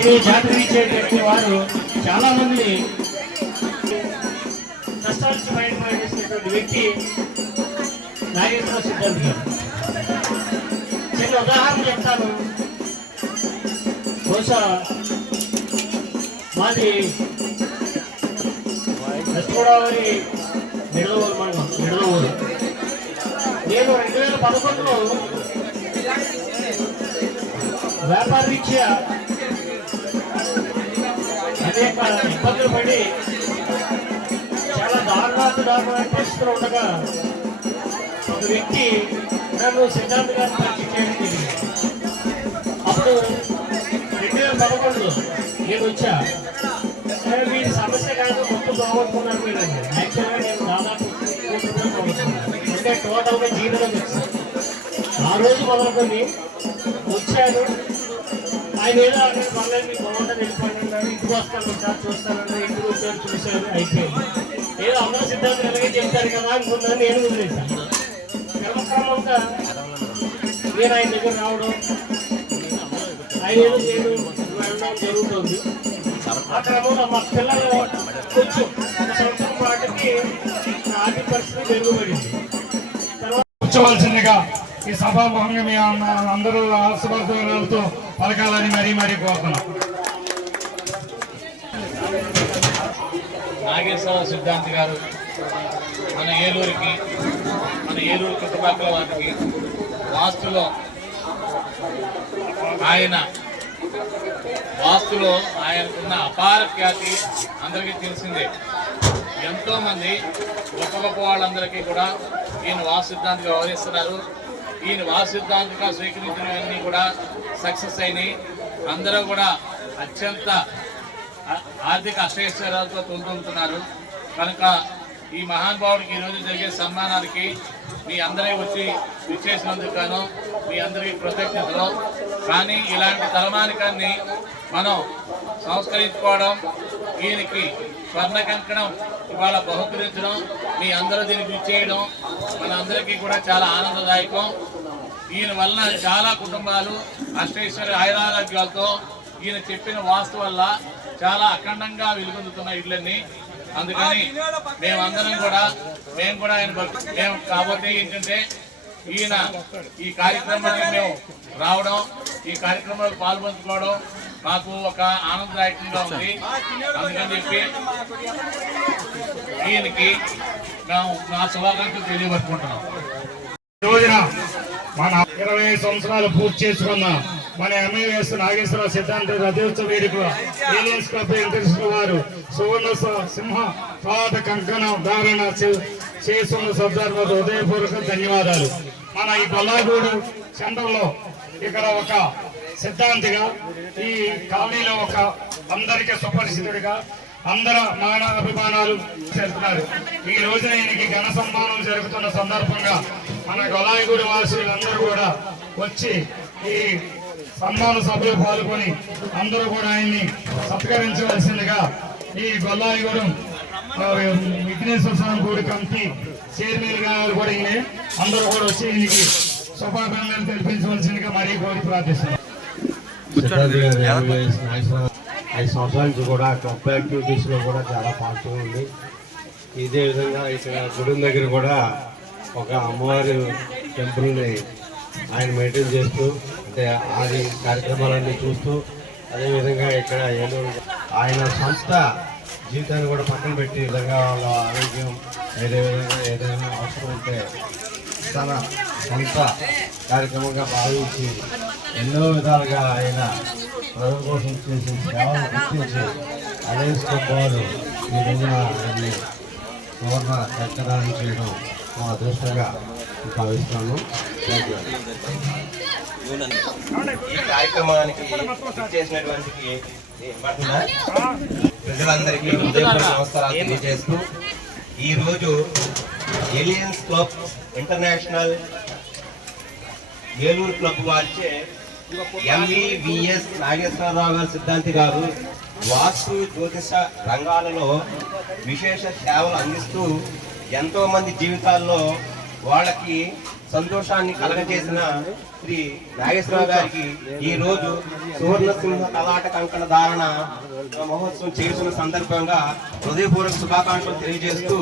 జాతర వారు చాలా మంది కష్టాల నుంచి బయటపడేసినటువంటి వ్యక్తి నాగేశ్వర సిద్ధాంతి గారు. చిన్న ఉదాహరణ చెప్తాను. బహుశా మాది వెస్ట్ గోదావరి నిడదవూరు మండలం నిడదవూరు నేను రెండు వేల పదకొండులో వ్యాపార రీత్యా అనేక ఇబ్బందులు పడి చాలా దారుణాలు దారుణమైన పరిస్థితులు ఉండగా ఒక వ్యక్తి నన్ను సిద్ధార్థ గారిని పరిచయం చేయడం జరిగింది. అప్పుడు రెండు వేల పదకొండులో నేను వచ్చా. "సరే, సమస్య కాదు మొత్తం పోగొట్టుకున్నాను మీరు యాక్చువల్గా నేను దాదాపు అంటే టోటల్గా జీవితం వచ్చాను ఆ రోజు మొదలుకొని వచ్చాను. ఆయన ఏదో అంటే పర్లేదు మీకు బాగుంటుంది వెళ్ళిపోయింది ఇంటికి వస్తాను సార్ చూస్తానని ఇంటికి వచ్చాను చూశాను అయిపోయింది ఏదో అమ్మ సిద్ధాంతం ఎలాగే చెప్తారు కదా అనుకున్నాను నేను వదిలేశాను క్రమక్రమంగా నేను ఆయన దగ్గర రావడం ఆయన ఏదో నేను వెళ్ళడం జరుగుతుంది ఆ క్రమంలో మా పిల్లలు కొంచెం ఒక సంవత్సరం పాటికి ఆర్థిక పరిస్థితి మెరుగుపడింది తర్వాత కూర్చోవలసిందిగా ఈ సభాముఖంగా మీ అందరూ ఆశీర్వాదాలతో పలకాలని మరీ మరీ కోరుతున్నాం. నాగేశ్వర సిద్ధాంతి గారు మన ఏలూరుకి మన ఏలూరు చుట్టుపక్కల వారికి వాస్తులో ఆయన వాస్తులో ఆయనకున్న అపార ఖ్యాతి అందరికీ తెలిసిందే. ఎంతోమంది గొప్ప గొప్ప వాళ్ళందరికీ కూడా ఈయన వాస్తు సిద్ధాంతిగా వ్యవహరిస్తున్నారు. ఈయన వాసిద్ధాంతంగా స్వీకరించినవన్నీ కూడా సక్సెస్ అయినాయి. అందరూ కూడా అత్యంత ఆర్థిక అష్టైశ్వర్యాలతో తొందుతున్నారు కనుక ఈ మహానుభావుడికి ఈరోజు జరిగే సన్మానానికి మీ అందరూ వచ్చి విచ్చేసినందుకు గాను మీ అందరికీ కృతజ్ఞతలు. కానీ ఇలాంటి తలమానికాన్ని మనం సంస్కరించుకోవడం దీనికి స్వర్ణ కంకణం ఇవాళ బహుకరించడం మీ అందరూ దీనికి విచ్చేయడం మన అందరికీ కూడా చాలా ఆనందదాయకం. ఈయన వలన చాలా కుటుంబాలు అష్టేశ్వరి ఆయురారోగ్యాలతో ఈయన చెప్పిన వాస్తు వల్ల చాలా అఖండంగా వెలుగొందుతున్న ఇళ్ళన్నీ. అందుకని మేమందరం కూడా మేము కూడా ఆయన మేము కాబట్టి ఏంటంటే ఈయన ఈ కార్యక్రమానికి మేము రావడం ఈ కార్యక్రమంలో పాల్పంచుకోవడం మాకు ఒక ఆనందదాయకంగా ఉంది. అందుకని చెప్పి ఈయనకి మేము నా శుభాకాంక్షలు తెలియపరుచుకుంటున్నాం. రోజున మన ఇరవై సంవత్సరాలు పూర్తి చేసుకున్న మన ఎంఏఎస్ నాగేశ్వర సిద్ధాంత రథోత్సవ వేడుక ఏలియన్స్ క్లబ్ వెంకటేశ్వర వారు సువర్ణ సింహ పాద కంకణ ధారణ చేస్తున్న సందర్భంలో హృదయపూర్వక ధన్యవాదాలు. మన ఈ గొల్లాగూడు సెంటర్లో ఇక్కడ ఒక సిద్ధాంతిగా ఈ కాలనీలో ఒక అందరికీ సుపరిచితుడిగా అందరూ మాన అభిమానాలు చేస్తున్నారు. ఈ రోజున ఈయనకి ఘన సన్మానం జరుగుతున్న సందర్భంగా మన గొలాయిగూడి వాసులందరూ కూడా వచ్చి ఈ సన్మాన సభలో పాల్గొని అందరూ కూడా ఆయన్ని సత్కరించవలసిందిగా ఈ గొల్లాయిగూడెం విఘ్నేశ్వర స్వామి గుడి కమిటీ చైర్మన్ గారు కూడా ఈయన. అందరూ కూడా వచ్చి ఈయనకి శుభాకాంక్షలు తెలిపించవలసిందిగా మరీ కోరి ప్రార్థిస్తున్నాం. ఐదు సంవత్సరాల కూడా క్లబ్ యాక్టివిటీస్లో కూడా చాలా పాజిటివ్ ఉంది. ఇదే విధంగా ఇక్కడ గుడి దగ్గర కూడా ఒక అమ్మవారి టెంపుల్ని ఆయన మెయింటైన్ చేస్తూ అంటే ఆది కార్యక్రమాలన్నీ చూస్తూ అదేవిధంగా ఇక్కడ ఏదో ఆయన సొంత జీవితాన్ని కూడా పక్కన పెట్టి విధంగా వాళ్ళ ఆరోగ్యం ఏదే విధంగా ఏదైనా అవసరం ఉంటే తన సొంత కార్యక్రమంగా భావించి ఎన్నో విధాలుగా ఆయన ప్రజల కోసం చేసిన సేవలు గుర్తించి అలయన్స్ వారు ఈ రోజున ఆయన్ని సువర్ణ చక్రదానం చేయడం మా అదృష్టంగా భావిస్తున్నాను. థ్యాంక్ యూ ఈ కార్యక్రమానికి చేసినటువంటి ప్రజలందరికీ హృదయపూర్వక నమస్కారాలు తెలియజేస్తూ ఈరోజు రోజు Lions club international Eluru club వారిచే M V V S Nageswararao garu సిద్ధాంతి గారు వాస్తు జ్యోతిష రంగాలలో విశేష సేవలు అందిస్తూ ఎంతోమంది జీవితాల్లో వాళ్ళకి సంతోషాన్ని కలగజేసిన శ్రీ నాగేశ్వరరావు గారికి ఈ రోజు సువర్ణ సింహ కలాట కంకణ ధారణ మహోత్సవం చేస్తున్న సందర్భంగా హృదయపూర్వక శుభాకాంక్షలు తెలియజేస్తూ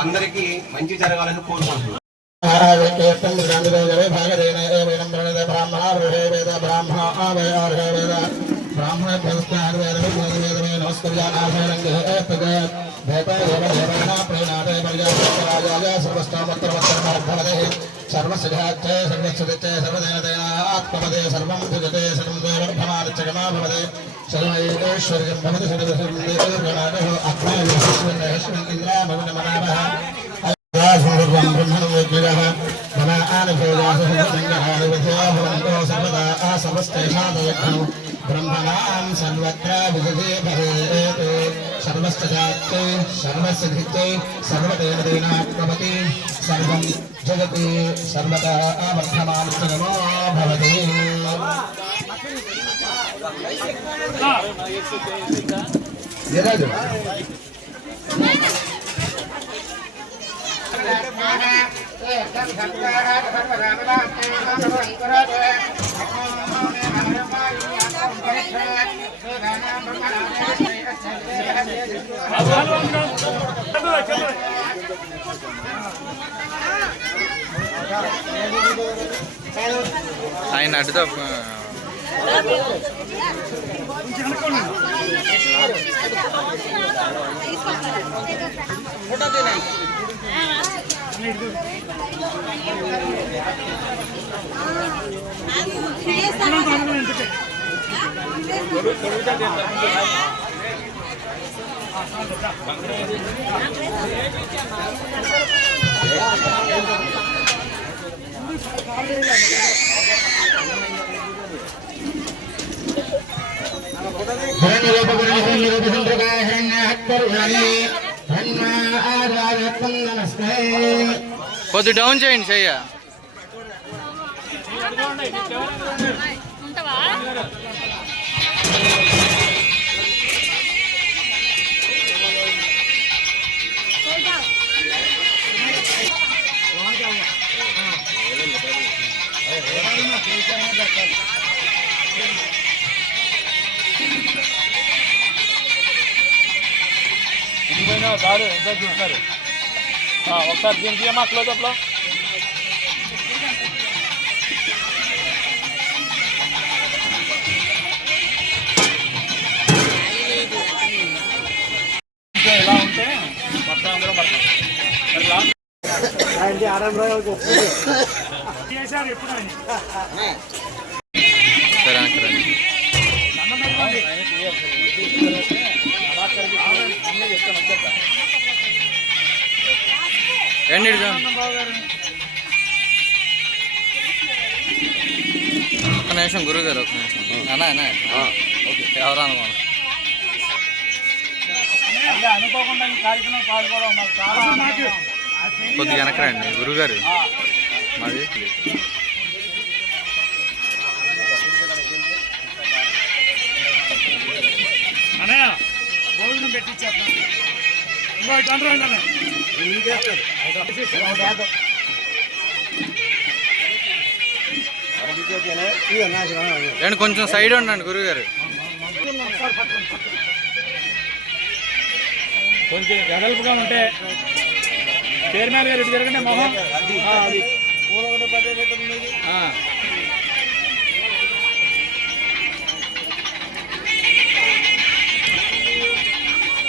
అందరికీ మంచి జరగాలని కోరుకుంటున్నాను సర్వసిద్ధాచ్చే सर्वस्याख्ये सर्वस्वदिते सर्वदेनतेनात्मपदे सर्वं भुजते सर्वं देवर्धमानचगमा भवते सर्वैकेश्वर्यं भवति सर्वसर्वेतगणादः आत्मायस्मिन्नस्मिन्निन्द्राभवनमनाभः सर्वं ब्रह्मणं यज्ञः मम आनभेदासङ्गः सर्वदा सर्वस्तेषादयः ब्रह्मणां सर्वत्र विजते भवे सर्वस्वजाते सर्वसिद्धिते सर्वदेवदेनात्मपति सर्वं जगते सर्वतः आवर्धमानस्य नमो भवते यराज Thank you. ఆయన అడ్డుతో నమస్తే కొద్ది డౌన్ చేయండి చెయ్య ఉంటావా? ఒకసారి దీనికి ఏమా క్లోజప్లో ఇలా ఉంటే మొత్తం అందరూ పడతాం రండి. ఒక్క నిమిషం గురువు గారు ఒక నిమిషం అన్నా అన్నా ఓకే ఎవరు అనుకోను అనుకోకుండా ఈ కార్యక్రమం పాల్గొనడం మాకు చాలా. కొద్దిగా వెనక్కి రండి గురుగారు మాది భోజనం పెట్టించేస్తాం ఇంకో ఇటు అందరూ రండి కొంచెం సైడ్ ఉండండి గురుగారు. కొంచెం వెడల్పుగా ఉంటే చైర్మన్ గారు ఇటు జరగండి మొహం. అది.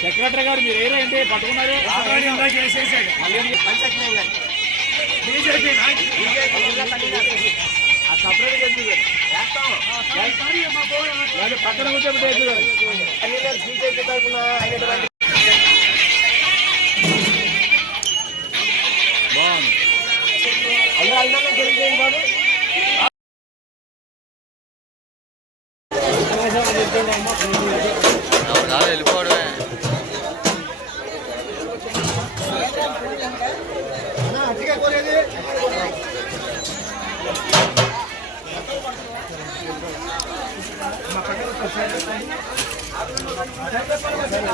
సెక్రటరీ గారు మీరు ఏరా ఏంటి? పట్టుకున్నారు. బీజేపీ పక్కన కూర్చోబెట్టి బీజేపీ తరఫున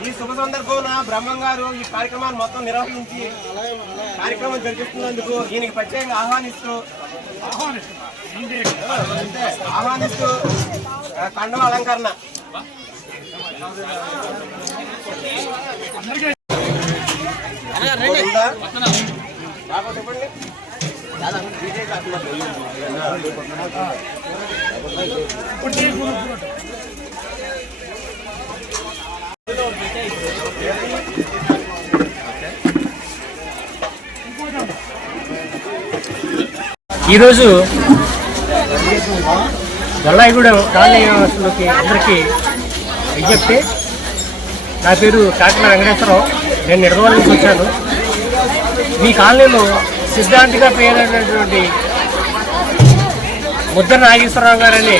ఈ శుభ సందర్భంలో బ్రహ్మం గారు ఈ కార్యక్రమాన్ని మొత్తం నిర్వహించి కార్యక్రమం జరిపిస్తున్నందుకు దీనికి ప్రత్యేకంగా ఆహ్వానిస్తూ ఆహ్వానిస్తూ ఆ, కండవ అలంకరణ. ఇప్పుడు ఈరోజు గల్లాయిగూడెం కాలనీ అందరికీ విజ్ఞప్తి. నా పేరు కాకిన వెంకటేశ్వరరావు. నేను నిడదవల్ నుంచి వచ్చాను. మీ కాలనీలో సిద్ధాంతిగా పేరైనటువంటి ముద్ర నాగేశ్వరరావు గారని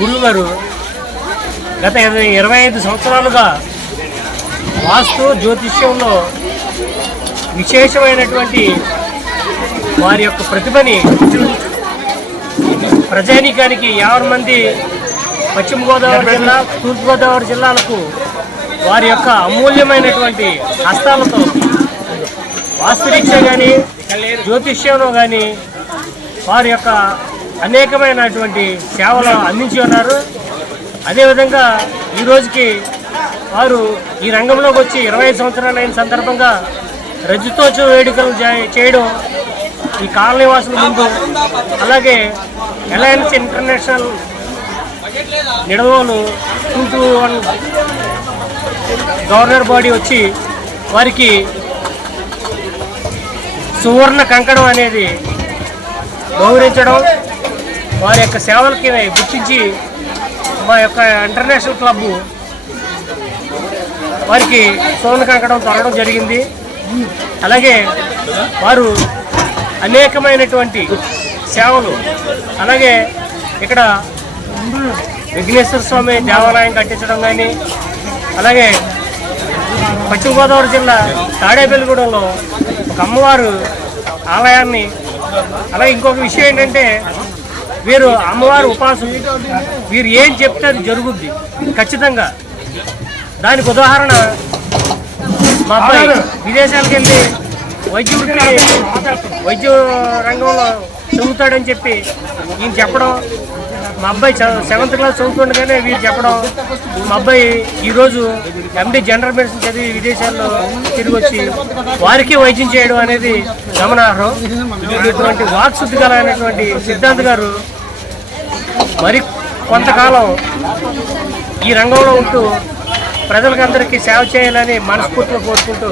గురువు గత ఇరవై ఇరవై ఐదు సంవత్సరాలుగా వాస్తు జ్యోతిష్యంలో విశేషమైనటువంటి వారి యొక్క ప్రతిభని ప్రజానీకానికి యాభై మంది పశ్చిమ గోదావరి జిల్లా తూర్పు గోదావరి జిల్లాలకు వారి యొక్క అమూల్యమైనటువంటి హస్తాలతో వాస్తురీత్యా కానీ జ్యోతిష్యంలో కానీ వారి యొక్క అనేకమైనటువంటి సేవలు అందించి ఉన్నారు. అదేవిధంగా ఈ రోజుకి వారు ఈ రంగంలోకి వచ్చి ఇరవై సంవత్సరాలు అయిన సందర్భంగా రజతోత్సవ వేడుకలు చేయడం ఈ కాలనీ వాసుల ముందు అలాగే alliance international Nidadavolu two two one governor body వచ్చి వారికి సువర్ణ కంకణం అనేది గౌరవించడం వారి యొక్క సేవలకి గుర్తించి మా యొక్క ఇంటర్నేషనల్ క్లబ్ వారికి సువర్ణ కంకణం తొరగడం జరిగింది. అలాగే వారు అనేకమైనటువంటి సేవలు. అలాగే ఇక్కడ విఘ్నేశ్వర స్వామి దేవాలయం కట్టించడం కానీ అలాగే పశ్చిమ గోదావరి జిల్లా తాడేపల్లిగూడెంలో ఒక అమ్మవారు ఆలయాన్ని అలాగే ఇంకొక విషయం ఏంటంటే వీరు అమ్మవారు ఉపాసన వీరు ఏం చెప్తే అది జరుగుద్ది ఖచ్చితంగా. దానికి ఉదాహరణ మా అబ్బాయి విదేశాలకు వెళ్ళి వైద్యుడికి వైద్య రంగంలో చదువుతాడని చెప్పి ఈయన చెప్పడం మా అబ్బాయి సెవెంత్ క్లాస్ చదువుతుండగానే వీరు చెప్పడం మా అబ్బాయి ఈరోజు ఎండి జనరల్ మెడిసిన్ చదివి విదేశాల్లో తిరిగి వచ్చి వారికి వైద్యం చేయడం అనేది గమనార్హం. ఇటువంటి వాక్శుద్ధి కలైనటువంటి సిద్ధాంత్ గారు మరి కొంతకాలం ఈ రంగంలో ఉంటూ ప్రజలకు అందరికీ సేవ చేయాలని మనస్ఫూర్తిగా కోరుకుంటూ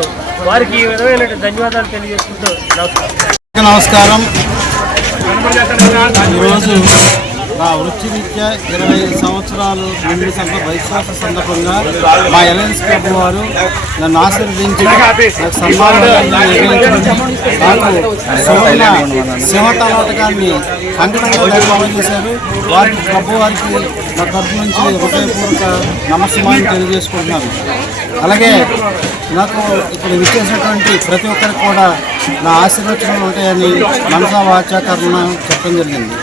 వారికి ఈ విధమైన ధన్యవాదాలు తెలియజేసుకుంటూ నమస్కారం. నమస్కారం. ఈరోజు నా వృత్తి రీత్యా ఇరవై ఐదు సంవత్సరాలు నిండి సంప వైశాఖ సందర్భంగా మా ఎలయన్స్ క్లబ్ వారు నన్ను ఆశీర్వదించి నాకు సన్మానాన్ని నాకు సువర్ణ సింహతలాటకాన్ని ఖండితంగా నిర్మాణం చేశారు వారికి క్లబ్ వారికి నా తరఫు నుంచి హృదయపూర్వక నమస్కారం తెలియజేసుకుంటున్నాను. అలాగే నాకు ఇక్కడ విచ్చేసినటువంటి ప్రతి ఒక్కరికి కూడా నా ఆశీర్వచనాలు ఉంటాయని మనసా వాచాకరణ చెప్పడం జరిగింది.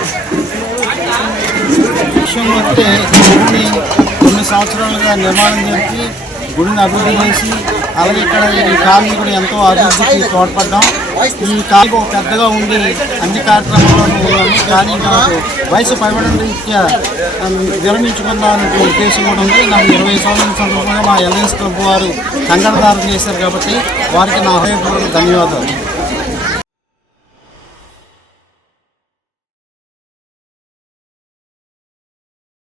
విషయం వస్తే గుడిని కొన్ని సంవత్సరాలుగా నిర్మాణం జరిపి గుడిని అభివృద్ధి చేసి అలాగే ఇక్కడ ఈ కాలనీ కూడా ఎంతో అభివృద్ధికి తోడ్పడ్డాం. ఈ కాలనీ పెద్దగా ఉండి అన్ని కార్యక్రమాలను ఉన్నాము కానీ నాకు వయసు పైబడిన రీత్యా ఆ, విరమించుకుందాం అనే ఉద్దేశం కూడా ఉంది. నాకు ఇరవై సంవత్సరాల సందర్భంగా మా ఎల్ఎన్స్ క్లబ్ వారు కంగడదారు చేశారు కాబట్టి వారికి నా హృదయపూర్వక ధన్యవాదాలు.